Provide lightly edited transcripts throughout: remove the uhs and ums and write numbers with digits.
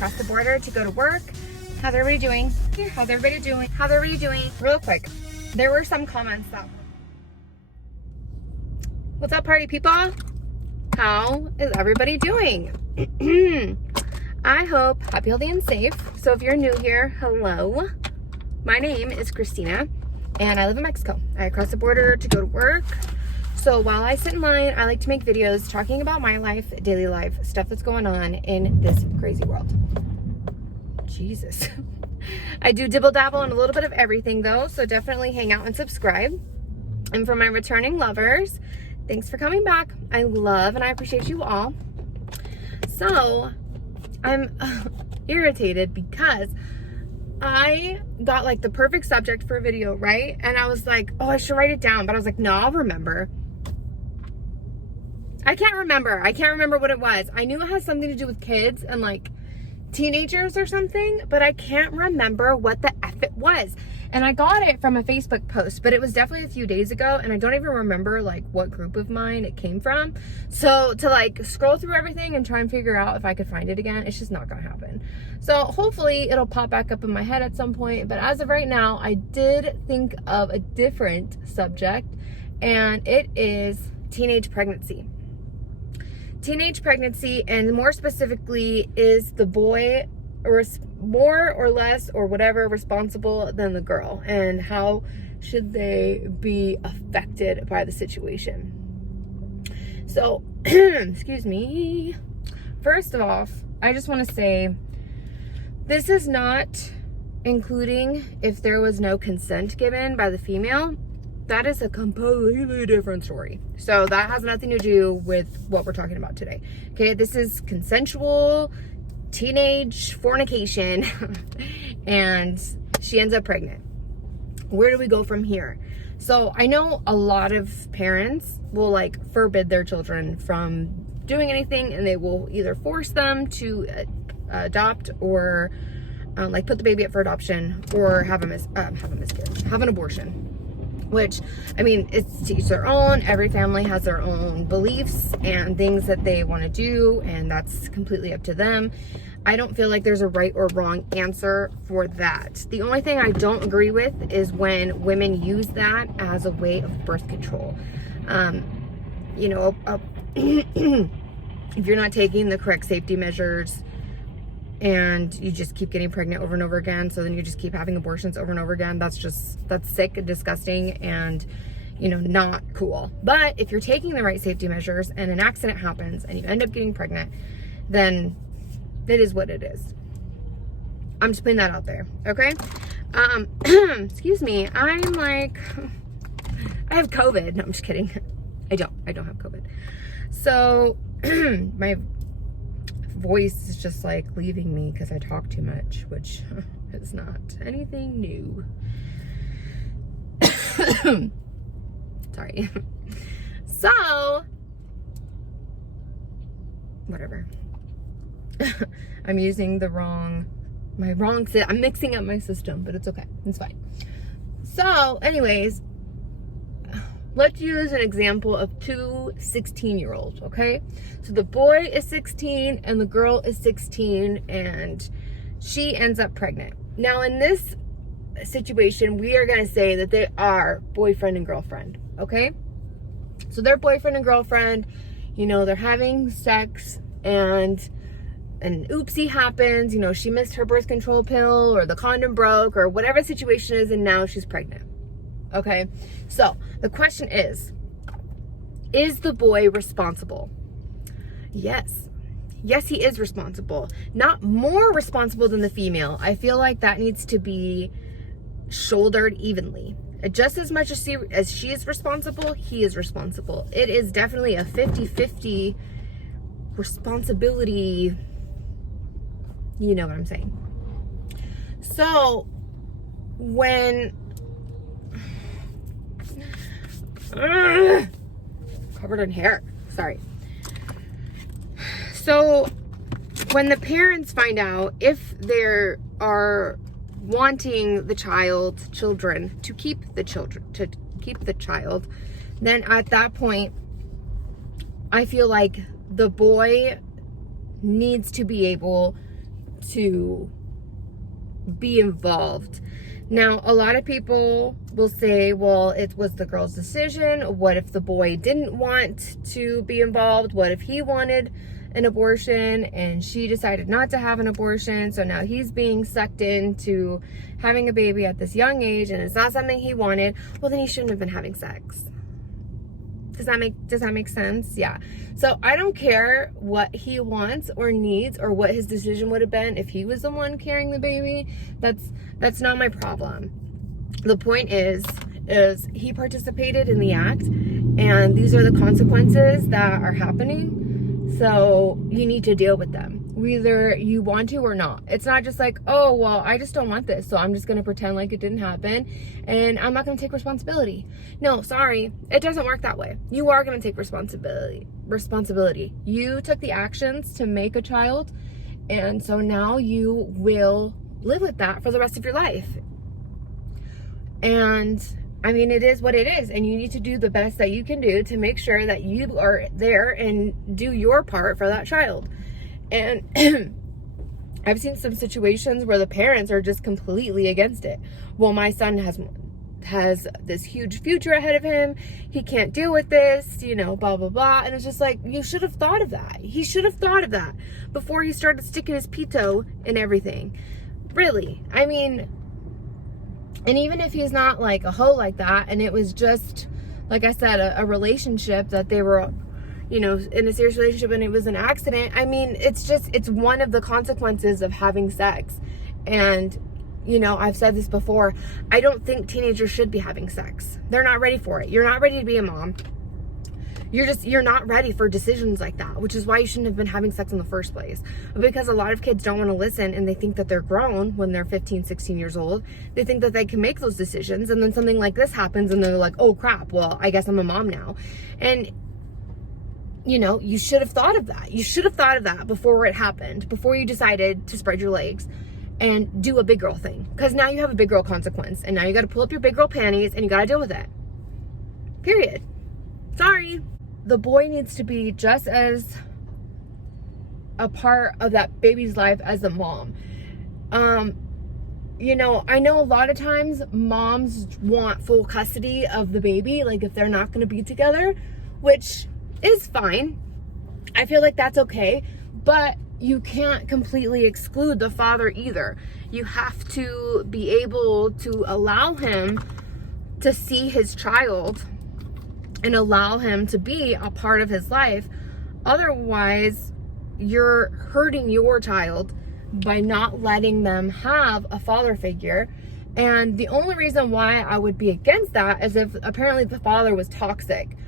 across the border to go to work. How's everybody doing? How's everybody doing? How's everybody doing? Real quick, there were some comments that... What's up, party people? How is everybody doing? I hope happy, healthy, and safe. So if you're new here, hello. My name is Christina, and I live in Mexico. I cross the border to go to work. So while I sit in line, I like to make videos talking about my life, daily life, stuff that's going on in this crazy world. Jesus. I do dibble dabble on a little bit of everything though, so definitely hang out and subscribe. And for my returning lovers, thanks for coming back. I love and I appreciate you all. So I'm irritated because I got like the perfect subject for a video, right? And I was like, oh, I should write it down. But I was like, no, I'll remember. I can't remember what it was. I knew it has something to do with kids and like teenagers or something, but I can't remember what the F it was. And I got it from a Facebook post, but it was definitely a few days ago, and I don't even remember like what group of mine it came from. So to like scroll through everything and try and figure out if I could find it again, it's just not gonna happen. So hopefully it'll pop back up in my head at some point, but as of right now, I did think of a different subject, and it is teenage pregnancy. Teenage pregnancy, and more specifically, is the boy or more or less or whatever responsible than the girl, and how should they be affected by the situation? So, excuse me. First off, I just want to say this is not including if there was no consent given by the female. That is a completely different story. So that has nothing to do with what we're talking about today. Okay, this is consensual teenage fornication and she ends up pregnant. Where do we go from here? So I know a lot of parents will like forbid their children from doing anything, and they will either force them to adopt or like put the baby up for adoption, or have an abortion. Which, I mean, it's to each their own. Every family has their own beliefs and things that they want to do, and that's completely up to them. I don't feel like there's a right or wrong answer for that. The only thing I don't agree with is when women use that as a way of birth control. You know, if you're not taking the correct safety measures, and you just keep getting pregnant over and over again, so then you just keep having abortions over and over again, that's sick and disgusting and, you know, not cool. But if you're taking the right safety measures and an accident happens and you end up getting pregnant, then it is what it is. I'm just putting that out there, okay? Excuse me, I'm like, I have COVID. No, I'm just kidding. I don't have COVID. So my voice is just like leaving me because I talk too much, which is not anything new. Sorry. So whatever. I'm using I'm mixing up my system, but it's okay, it's fine. So anyways, let's use an example of two 16-year-olds, okay? So the boy is 16 and the girl is 16, and she ends up pregnant. Now in this situation, we are gonna say that they are boyfriend and girlfriend, okay? So they're boyfriend and girlfriend, you know, they're having sex, and an oopsie happens, you know, she missed her birth control pill, or the condom broke, or whatever the situation is, and now she's pregnant. Okay, so the question is the boy responsible? Yes, he is responsible. Not more responsible than the female. I feel like that needs to be shouldered evenly. Just as much as she is responsible, he is responsible. It is definitely a 50-50 responsibility. You know what I'm saying? So when covered in hair, sorry. So when the parents find out, if they are wanting the children to keep the child, then at that point, I feel like the boy needs to be able to be involved. Now, a lot of people will say, well, it was the girl's decision. What if the boy didn't want to be involved? What if he wanted an abortion and she decided not to have an abortion? So now he's being sucked into having a baby at this young age and it's not something he wanted. Well, then he shouldn't have been having sex. Does that make sense? Yeah. So I don't care what he wants or needs or what his decision would have been if he was the one carrying the baby. That's not my problem. The point is he participated in the act and these are the consequences that are happening. So you need to deal with them, whether you want to or not. It's not just like, oh, well, I just don't want this, so I'm just going to pretend like it didn't happen and I'm not going to take responsibility. No, sorry. It doesn't work that way. You are going to take responsibility. You took the actions to make a child, and so now you will live with that for the rest of your life. And I mean, it is what it is, and you need to do the best that you can do to make sure that you are there and do your part for that child. And I've seen some situations where the parents are just completely against it. Well, my son has this huge future ahead of him. He can't deal with this, you know, blah, blah, blah. And it's just like, you should have thought of that. He should have thought of that before he started sticking his pito in everything. Really. I mean, and even if he's not like a hoe like that, and it was just, like I said, a relationship that they were, you know, in a serious relationship and it was an accident. I mean, it's one of the consequences of having sex. And, you know, I've said this before, I don't think teenagers should be having sex. They're not ready for it. You're not ready to be a mom. You're not ready for decisions like that, which is why you shouldn't have been having sex in the first place. Because a lot of kids don't want to listen and they think that they're grown when they're 15, 16 years old. They think that they can make those decisions, and then something like this happens and they're like, oh crap, well, I guess I'm a mom now. And you know, you should have thought of that. You should have thought of that before it happened, before you decided to spread your legs and do a big girl thing. Because now you have a big girl consequence, and now you got to pull up your big girl panties and you got to deal with it. Period. Sorry. The boy needs to be just as a part of that baby's life as the mom. You know, I know a lot of times moms want full custody of the baby, like if they're not going to be together, which is fine. I feel like that's okay, but you can't completely exclude the father either. You have to be able to allow him to see his child and allow him to be a part of his life. Otherwise, you're hurting your child by not letting them have a father figure. And the only reason why I would be against that is if apparently the father was toxic.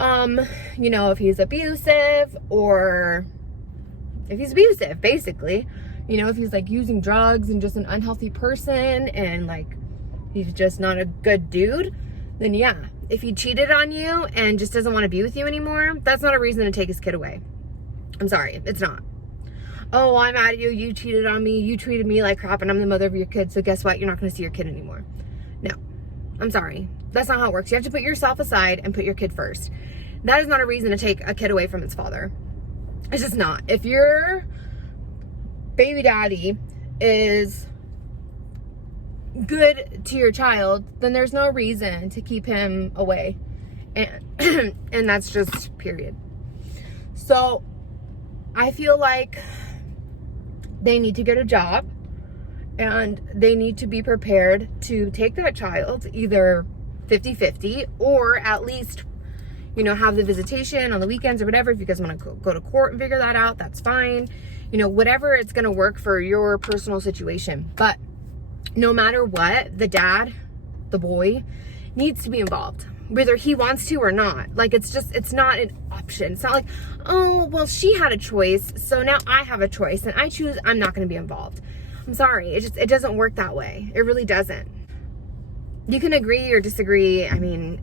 You know, if he's abusive, or if he's abusive, basically, you know, if he's like using drugs and just an unhealthy person and like he's just not a good dude, then yeah. If he cheated on you and just doesn't want to be with you anymore, that's not a reason to take his kid away. I'm sorry, it's not. Oh, I'm mad at you, you cheated on me, you treated me like crap, and I'm the mother of your kid, so guess what? You're not going to see your kid anymore. No, I'm sorry. That's not how it works. You have to put yourself aside and put your kid first. That is not a reason to take a kid away from its father. It's just not. If your baby daddy is good to your child, then there's no reason to keep him away. And and that's just period. So I feel like they need to get a job and they need to be prepared to take that child either 50-50 or at least, you know, have the visitation on the weekends or whatever. If you guys want to go to court and figure that out, that's fine. You know, whatever it's going to work for your personal situation. But no matter what, the dad, the boy, needs to be involved, whether he wants to or not. Like, it's not an option. It's not like, oh, well, she had a choice, so now I have a choice, and I choose I'm not going to be involved. I'm sorry. It doesn't work that way. It really doesn't. You can agree or disagree. I mean,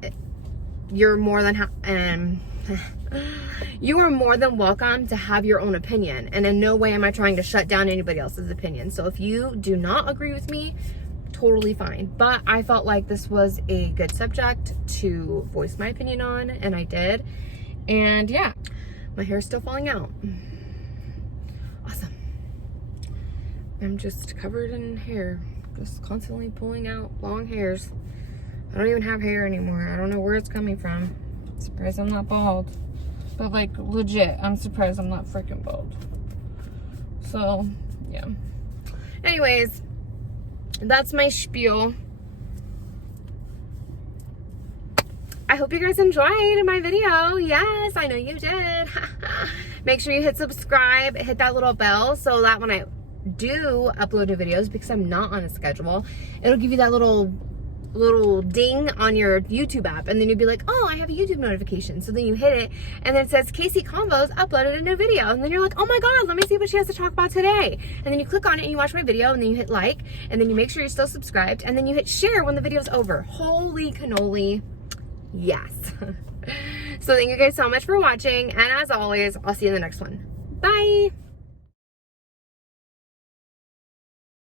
you're more than you are more than welcome to have your own opinion, and in no way am I trying to shut down anybody else's opinion. So if you do not agree with me, totally fine. But I felt like this was a good subject to voice my opinion on, and I did. And yeah, my hair's still falling out. Awesome. I'm just covered in hair. Just constantly pulling out long hairs. I don't even have hair anymore. I don't know where it's coming from. I'm surprised I'm not bald. But like legit, I'm surprised I'm not freaking bald. So, yeah. Anyways, that's my spiel. I hope you guys enjoyed my video. Yes, I know you did. Make sure you hit subscribe, hit that little bell so that when I do upload new videos, because I'm not on a schedule, it'll give you that little ding on your YouTube app, and then you'll be like, oh, I have a YouTube notification. So then you hit it, and then it says Casey Convos uploaded a new video, and then you're like, oh my god, let me see what she has to talk about today. And then you click on it and you watch my video, and then you hit like, and then you make sure you're still subscribed, and then you hit share when the video's over. Holy cannoli, yes. So thank you guys so much for watching, and as always, I'll see you in the next one. Bye.